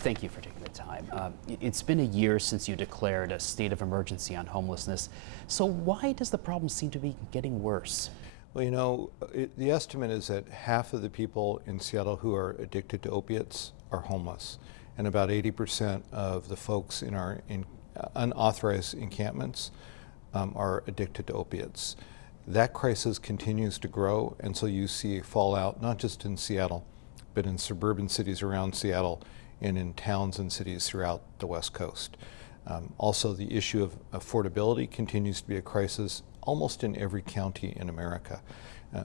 Thank you for taking the time. It's been a year since you declared a state of emergency on homelessness. So why does the problem seem to be getting worse? Well, the estimate is that half of the people in Seattle who are addicted to opiates are homeless, and about 80% of the folks in our unauthorized encampments are addicted to opiates. That crisis continues to grow, and so you see a fallout not just in Seattle, but in suburban cities around Seattle and in towns and cities throughout the West Coast. Also, the issue of affordability continues to be a crisis almost in every county in America.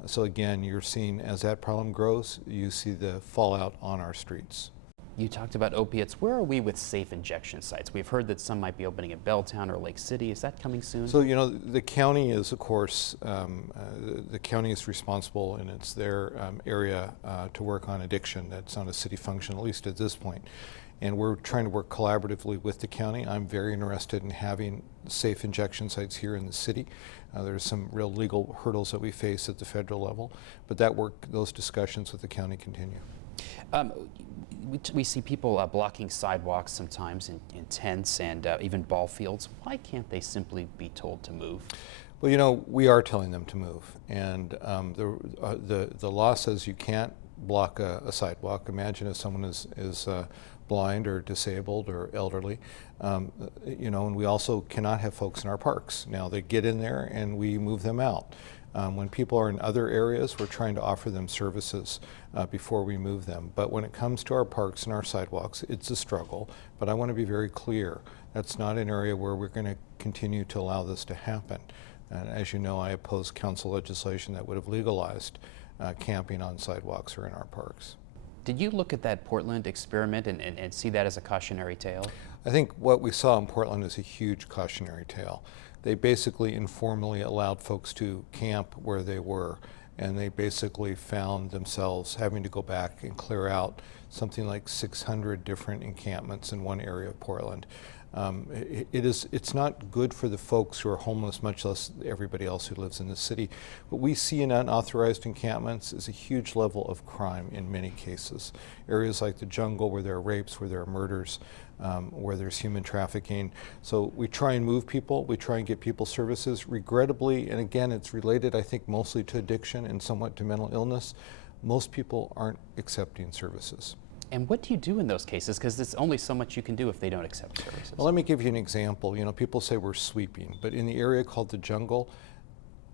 So again, you're seeing, as that problem grows, you see the fallout on our streets. You talked about opiates. Where are we with safe injection sites? We've heard that some might be opening in Belltown or Lake City. Is that coming soon? So, the county is, of course, the county is responsible, and it's their area to work on addiction. That's not a city function, at least at this point. And we're trying to work collaboratively with the county. I'm very interested in having safe injection sites here in the city. There's some real legal hurdles that we face at the federal level, but those discussions with the county continue. We see people blocking sidewalks sometimes in tents and even ball fields. Why can't they simply be told to move? Well, we are telling them to move, and the law says you can't block a sidewalk. Imagine if someone is blind or disabled or elderly, and we also cannot have folks in our parks. Now, they get in there and we move them out. When people are in other areas, we're trying to offer them services before we move them. But when it comes to our parks and our sidewalks, it's a struggle. But I want to be very clear, that's not an area where we're going to continue to allow this to happen. And as you know, I oppose council legislation that would have legalized camping on sidewalks or in our parks. Did you look at that Portland experiment and see that as a cautionary tale? I think what we saw in Portland is a huge cautionary tale. They basically informally allowed folks to camp where they were, and they basically found themselves having to go back and clear out something like 600 different encampments in one area of Portland. It's not good for the folks who are homeless, much less everybody else who lives in the city. What we see in unauthorized encampments is a huge level of crime in many cases. Areas like the jungle, where there are rapes, where there are murders, where there's human trafficking. So we try and move people, we try and get people services. Regrettably, and again, it's related, I think, mostly to addiction and somewhat to mental illness, most people aren't accepting services. And what do you do in those cases? Because there's only so much you can do if they don't accept services. Well, let me give you an example. People say we're sweeping, but in the area called the jungle,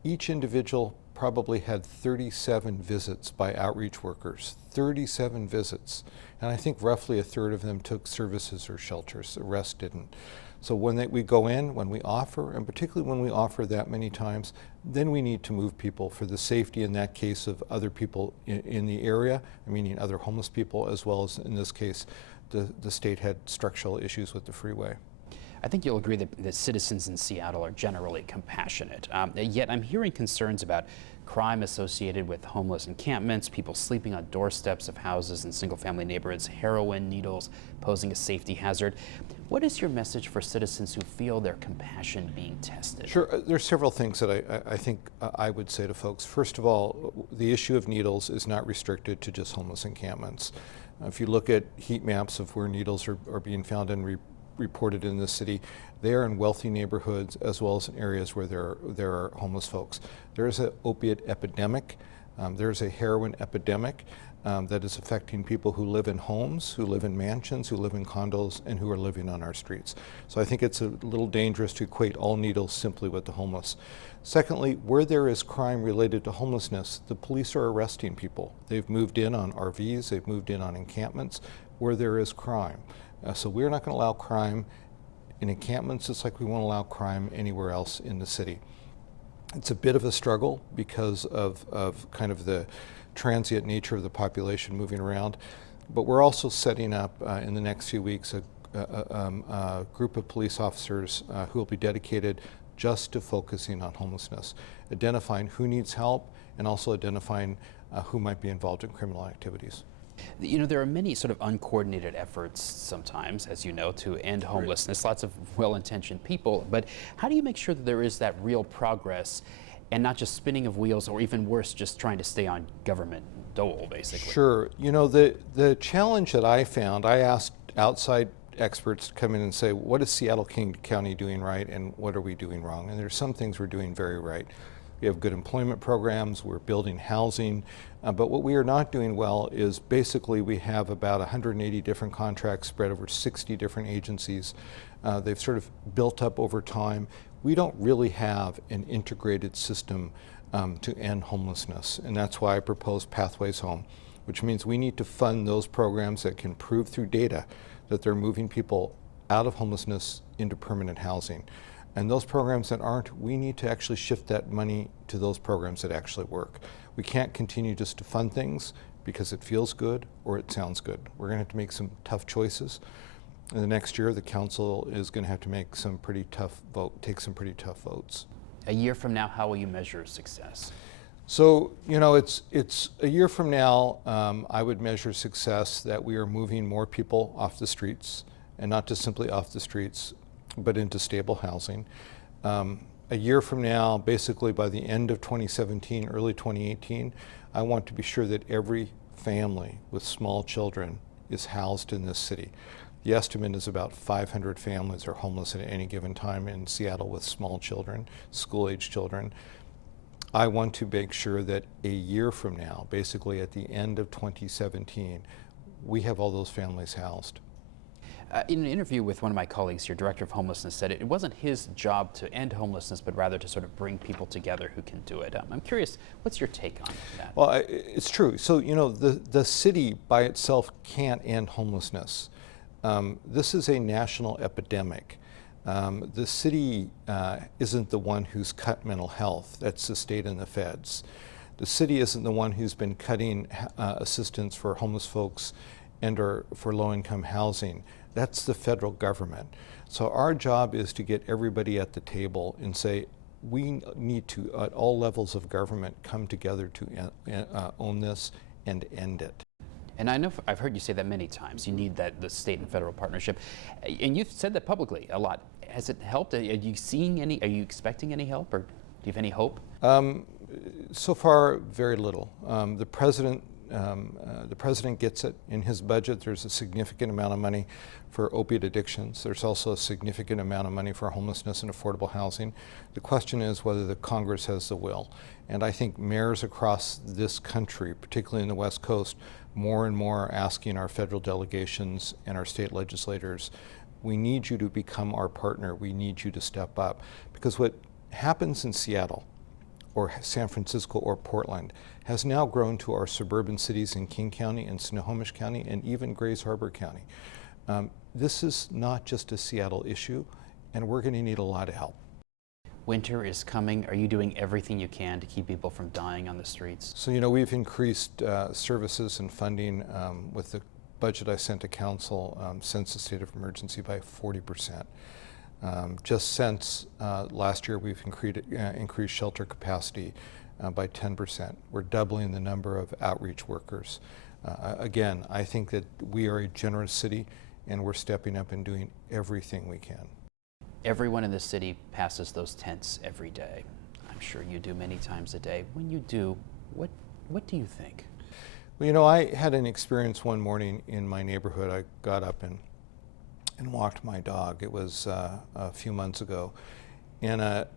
each individual probably had 37 visits by outreach workers, 37 visits. And I think roughly a third of them took services or shelters, the rest didn't. So when we go in, when we offer, and particularly when we offer that many times, then we need to move people for the safety, in that case, of other people in the area, meaning other homeless people, as well as, in this case, the state had structural issues with the freeway. I think you'll agree that citizens in Seattle are generally compassionate. Yet I'm hearing concerns about crime associated with homeless encampments, people sleeping on doorsteps of houses in single-family neighborhoods, heroin needles posing a safety hazard. What is your message for citizens who feel their compassion being tested? Sure. There's several things that I think I would say to folks. First of all, the issue of needles is not restricted to just homeless encampments. If you look at heat maps of where needles are being found and reported in this city, they are in wealthy neighborhoods as well as in areas where there are homeless folks. There is an opiate epidemic. There's a heroin epidemic that is affecting people who live in homes, who live in mansions, who live in condos, and who are living on our streets. So I think it's a little dangerous to equate all needles simply with the homeless. Secondly, where there is crime related to homelessness, the police are arresting people. They've moved in on RVs, they've moved in on encampments where there is crime. So we're not going to allow crime in encampments just like we won't allow crime anywhere else in the city. It's a bit of a struggle because of kind of the transient nature of the population moving around, but we're also setting up in the next few weeks a group of police officers who will be dedicated just to focusing on homelessness, identifying who needs help and also identifying who might be involved in criminal activities. There are many sort of uncoordinated efforts sometimes, as you know, to end homelessness. Lots of well-intentioned people, but how do you make sure that there is that real progress and not just spinning of wheels, or even worse, just trying to stay on government dole, basically? Sure. The challenge that I found, I asked outside experts to come in and say, what is Seattle King County doing right and what are we doing wrong? And there's some things we're doing very right. We have good employment programs, we're building housing, but what we are not doing well is basically we have about 180 different contracts spread over 60 different agencies. They've sort of built up over time. We don't really have an integrated system to end homelessness, and that's why I propose Pathways Home, which means we need to fund those programs that can prove through data that they're moving people out of homelessness into permanent housing. And those programs that aren't, we need to actually shift that money to those programs that actually work. We can't continue just to fund things because it feels good or it sounds good. We're going to have to make some tough choices. In the next year, the council is going to have to make some pretty tough take some pretty tough votes. A year from now, how will you measure success? So, you know, it's a year from now, I would measure success that we are moving more people off the streets, and not just simply off the streets, but into stable housing. A year from now, basically by the end of 2017, early 2018, I want to be sure that every family with small children is housed in this city. The estimate is about 500 families are homeless at any given time in Seattle with small children, school-age children. I want to make sure that a year from now, basically at the end of 2017, we have all those families housed. In an interview with one of my colleagues, your director of homelessness said it wasn't his job to end homelessness, but rather to sort of bring people together who can do it. I'm curious, what's your take on that? Well, it's true. So, you know, the city by itself can't end homelessness. This is a national epidemic. The city isn't the one who's cut mental health. That's the state and the feds. The city isn't the one who's been cutting assistance for homeless folks and or for low-income housing. That's the federal government. So our job is to get everybody at the table and say, we need to, at all levels of government, come together to own this and end it. And I know I've heard you say that many times. You need the state and federal partnership, and you've said that publicly a lot. Has it helped? Are you seeing any? Are you expecting any help, or do you have any hope? So far, very little. The president gets it in his budget. There's a significant amount of money for opiate addictions. There's also a significant amount of money for homelessness and affordable housing. The question is whether the Congress has the will. And I think mayors across this country, particularly in the West Coast, more and more are asking our federal delegations and our state legislators, we need you to become our partner. We need you to step up. Because what happens in Seattle or San Francisco or Portland has now grown to our suburban cities in King County and Snohomish County and even Grays Harbor County. This is not just a Seattle issue, and we're going to need a lot of help. Winter is coming. Are you doing everything you can to keep people from dying on the streets? So, you know, we've increased services and funding with the budget I sent to council since the state of emergency by 40%. Just since last year, we've increased shelter capacity by 10%. We're doubling the number of outreach workers. Again, I think that we are a generous city, and we're stepping up and doing everything we can. Everyone in the city passes those tents every day. I'm sure you do many times a day. When you do, what do you think? Well, you know, I had an experience one morning in my neighborhood. I got up and walked my dog. It was a few months ago. And a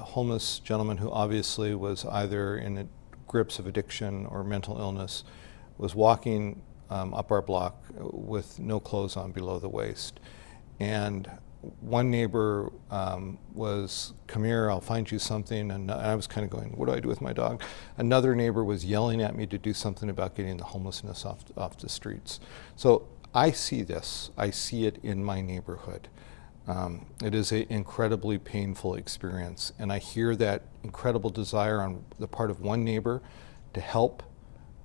homeless gentleman who obviously was either in the grips of addiction or mental illness was walking up our block with no clothes on below the waist. And one neighbor was, come here, I'll find you something. And I was kind of going, what do I do with my dog? Another neighbor was yelling at me to do something about getting the homelessness off the streets. So I see this. I see it in my neighborhood. It is an incredibly painful experience. And I hear that incredible desire on the part of one neighbor to help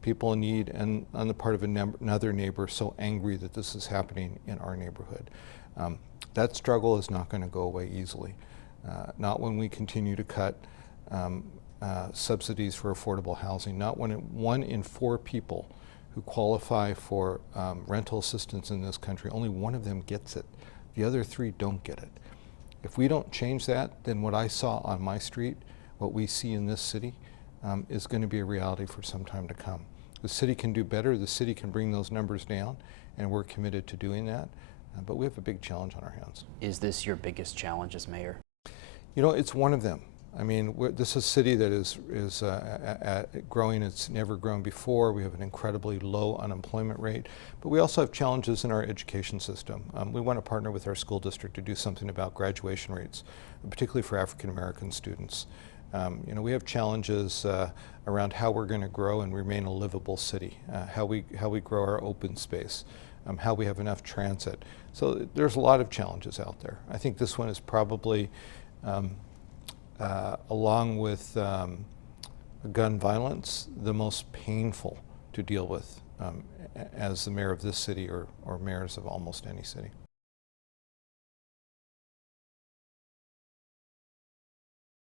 people in need, and on the part of another neighbor so angry that this is happening in our neighborhood. That struggle is not going to go away easily. Not when we continue to cut subsidies for affordable housing, not when 1 in 4 people who qualify for rental assistance in this country, only 1 of them gets it. The other 3 don't get it. If we don't change that, then what I saw on my street, what we see in this city, is going to be a reality for some time to come. The city can do better. The city can bring those numbers down, and we're committed to doing that. But we have a big challenge on our hands. Is this your biggest challenge as mayor? You know, it's one of them. I mean, this is a city that is growing. It's never grown before. We have an incredibly low unemployment rate, but we also have challenges in our education system. We want to partner with our school district to do something about graduation rates, particularly for African American students. You know, we have challenges around how we're going to grow and remain a livable city, how we grow our open space, how we have enough transit. So there's a lot of challenges out there. I think this one is probably along with gun violence, the most painful to deal with as the mayor of this city or mayors of almost any city.